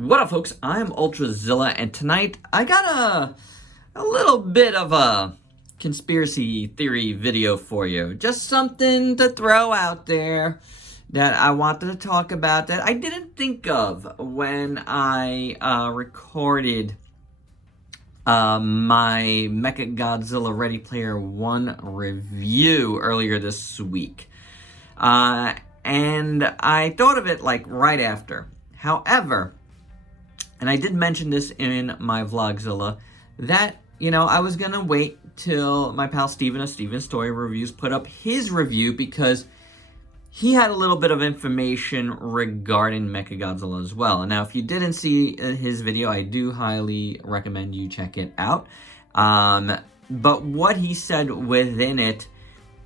What up, folks? I'm Ultrazilla, and tonight I got a little bit of a conspiracy theory video for you. Just something to throw out there that I wanted to talk about that I didn't think of when I recorded my Mechagodzilla Ready Player One review earlier this week. And I thought of it like right after. However, and I did mention this in my Vlogzilla, that, I was going to wait till my pal Steven of Steven's Toy Reviews put up his review because he had a little bit of information regarding Mechagodzilla as well. And now, if you didn't see his video, I do highly recommend you check it out. But what he said within it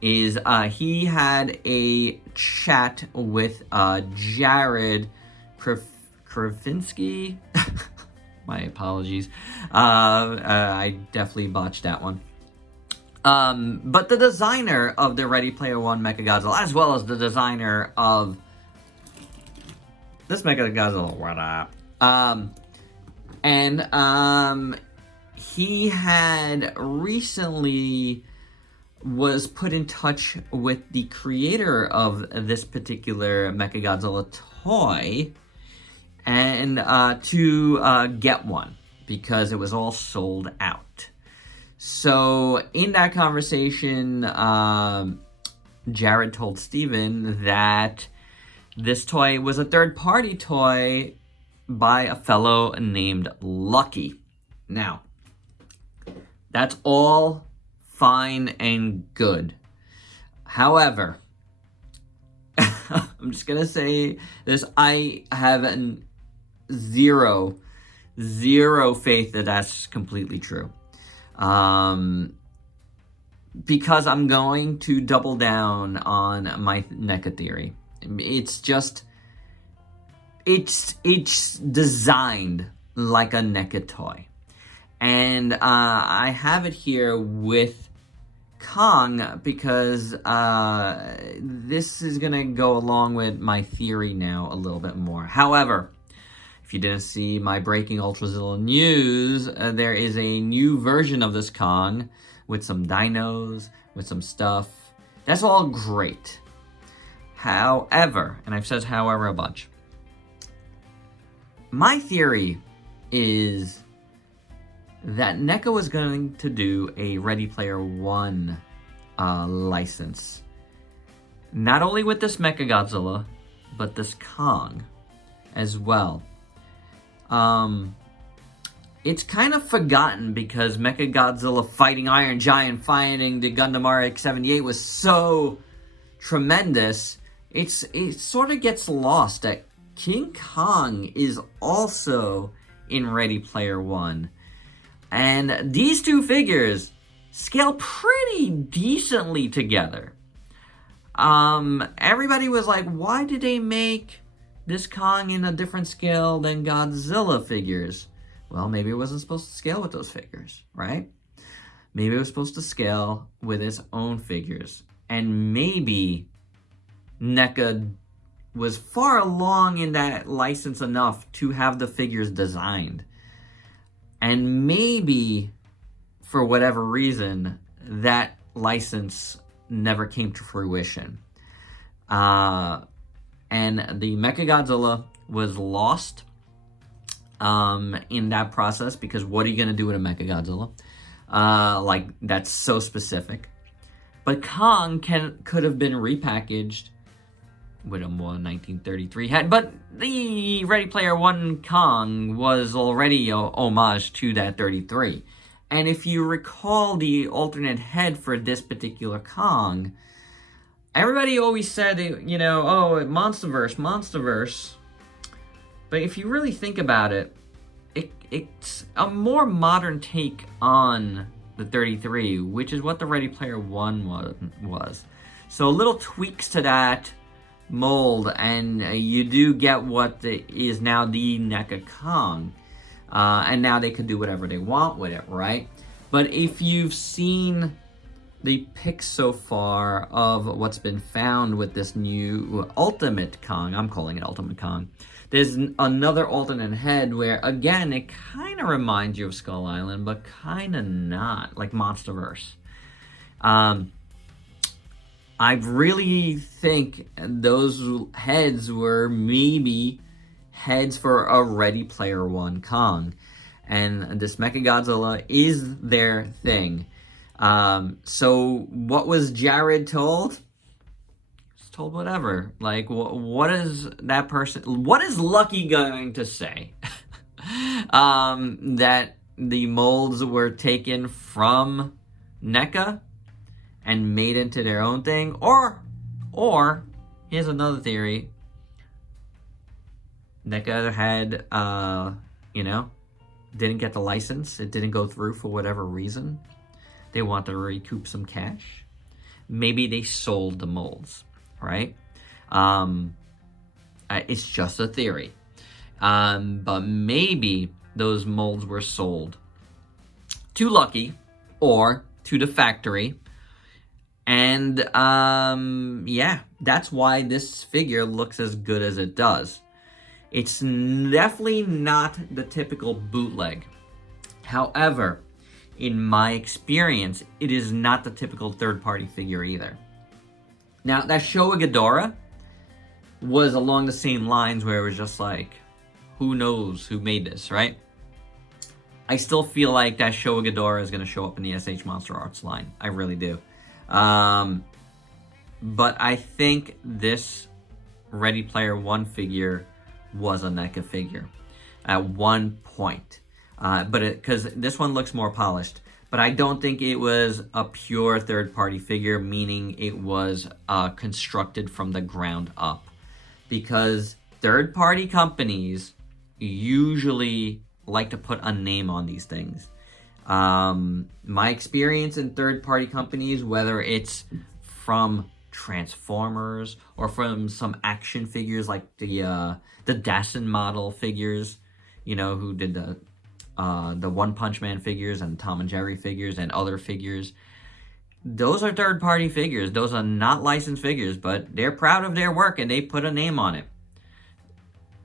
is he had a chat with Jared Krasinski. My apologies. I definitely botched that one. But the designer of the Ready Player One Mechagodzilla, as well as the designer of this Mechagodzilla, what up? He had recently was put in touch with the creator of this particular Mechagodzilla toy and to get one because it was all sold out. So in that conversation, Jared told Steven that this toy was a third-party toy by a fellow named Lucky. Now, that's all fine and good. However, I'm just gonna say this, I have zero faith that that's completely true. Because I'm going to double down on my NECA theory. It's designed like a NECA toy. And I have it here with Kong because this is going to go along with my theory now a little bit more. However, if you didn't see my breaking Ultrazilla news, there is a new version of this Kong with some dinos, with some stuff. That's all great. However, and I've said however a bunch, my theory is that NECA was going to do a Ready Player One license. Not only with this Mechagodzilla, but this Kong as well. It's kind of forgotten because Mechagodzilla fighting Iron Giant, fighting the Gundam RX-78 was so tremendous. It sort of gets lost that King Kong is also in Ready Player One. And these two figures scale pretty decently together. Everybody was like, why did they make this Kong in a different scale than Godzilla figures? Well, maybe it wasn't supposed to scale with those figures, right? Maybe it was supposed to scale with its own figures. And maybe NECA was far along in that license enough to have the figures designed. And maybe, for whatever reason, that license never came to fruition. And the Mechagodzilla was lost in that process, because what are you going to do with a Mechagodzilla? Like, that's so specific. But Kong could have been repackaged with a more 1933 head, but the Ready Player One Kong was already a homage to that 33. And if you recall the alternate head for this particular Kong, everybody always said, oh, Monsterverse. But if you really think about it, it's a more modern take on the 33, which is what the Ready Player One was. So little tweaks to that mold, and you do get what is now the NECA Kong. And now they could do whatever they want with it, right? But if you've seen the pics so far of what's been found with this new Ultimate Kong. I'm calling it Ultimate Kong. There's another alternate head where, again, it kind of reminds you of Skull Island, but kind of not, like Monsterverse. I really think those heads were maybe heads for a Ready Player One Kong. And this Mechagodzilla is their thing. So what was Jared told? He's told whatever. Like, what is that person, what is Lucky going to say? That the molds were taken from NECA and made into their own thing? Or, here's another theory. NECA had, didn't get the license. It didn't go through for whatever reason. They want to recoup some cash. Maybe they sold the molds, right? It's just a theory. But maybe those molds were sold to Lucky or to the factory. And, yeah, that's why this figure looks as good as it does. It's definitely not the typical bootleg. However, in my experience, it is not the typical third-party figure either. Now, that Showa Ghidorah was along the same lines where it was just like, who knows who made this, right? I still feel like that Showa Ghidorah is going to show up in the SH Monster Arts line. I really do. But I think this Ready Player One figure was a NECA figure at one point. Because this one looks more polished. But I don't think it was a pure third-party figure, meaning it was constructed from the ground up. Because third-party companies usually like to put a name on these things. My experience in third-party companies, whether it's from Transformers or from some action figures like the Dassin model figures, who did the One Punch Man figures and Tom and Jerry figures and other figures. Those are third-party figures. Those are not licensed figures, but they're proud of their work and they put a name on it.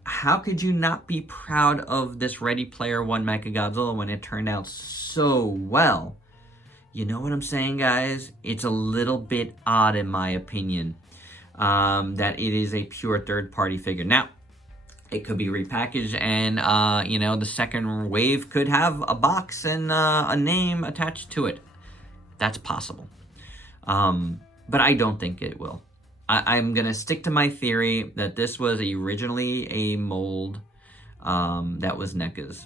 How could you not be proud of this Ready Player One Mechagodzilla when it turned out so well? You know what I'm saying, guys? It's a little bit odd, in my opinion, that it is a pure third-party figure. Now, it could be repackaged and, the second wave could have a box and a name attached to it. That's possible. But I don't think it will. I'm going to stick to my theory that this was originally a mold that was NECA's.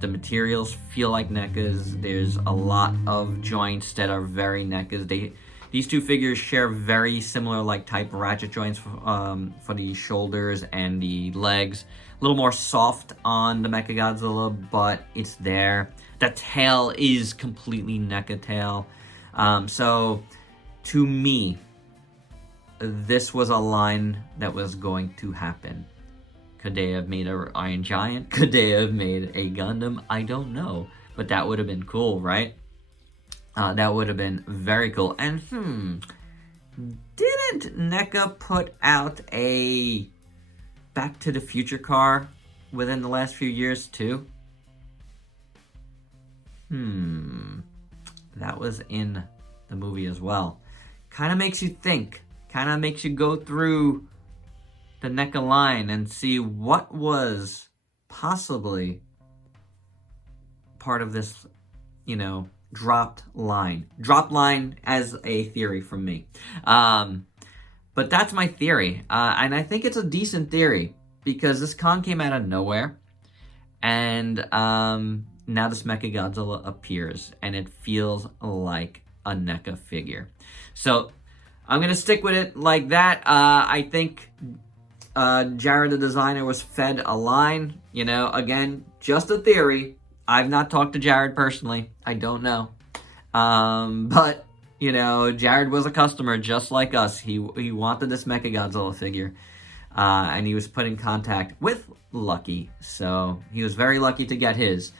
The materials feel like NECA's. There's a lot of joints that are very NECA's. These two figures share very similar type ratchet joints for the shoulders and the legs. A little more soft on the Mechagodzilla, but it's there. The tail is completely NECA tail. So, to me, this was a line that was going to happen. Could they have made an Iron Giant? Could they have made a Gundam? I don't know. But that would have been cool, right? That would have been very cool. And, didn't NECA put out a Back to the Future car within the last few years, too? That was in the movie as well. Kind of makes you think. Kind of makes you go through the NECA line and see what was possibly part of this, dropped line. Dropped line as a theory from me. But that's my theory. And I think it's a decent theory because this Kong came out of nowhere. And now this Mechagodzilla appears and it feels like a NECA figure. So I'm going to stick with it like that. I think Jared, the designer, was fed a line. Again, just a theory. I've not talked to Jared personally. I don't know. But, Jared was a customer just like us. He wanted this Mechagodzilla figure. And he was put in contact with Lucky. So he was very lucky to get his.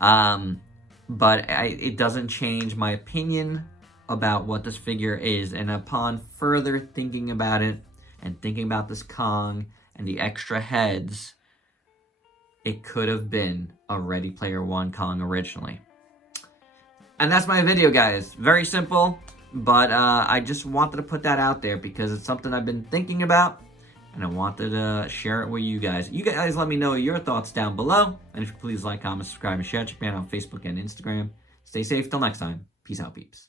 But it doesn't change my opinion about what this figure is, and upon further thinking about it, and thinking about this Kong and the extra heads, it could have been a Ready Player One Kong originally. And that's my video, guys. Very simple, but I just wanted to put that out there because it's something I've been thinking about, and I wanted to share it with you guys. You guys let me know your thoughts down below, and if you please like, comment, subscribe, and share. Check me out on Facebook and Instagram. Stay safe till next time. Peace out, peeps.